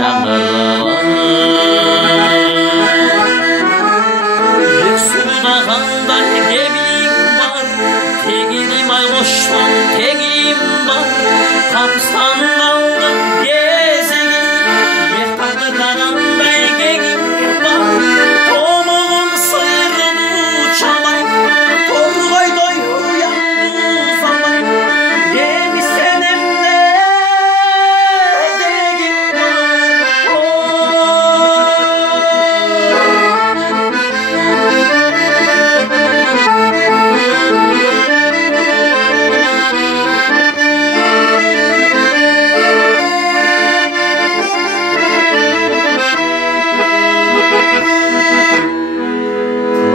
şangırlar. Bir suda kandan gemim var, teginim ay koştum tegim var. Kapsan kaldım gezegin, yektadı karanday gegim var. Tomuğum sıyırdı çalay, torgayday uyandı zamay. Yemiş senemde degim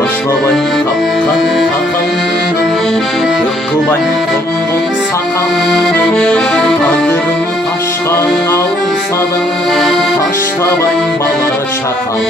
Taşlabay kapkan takan, yıkılbay kongun sakan. Tadırın taştan alsa da, taştabay bala çakan.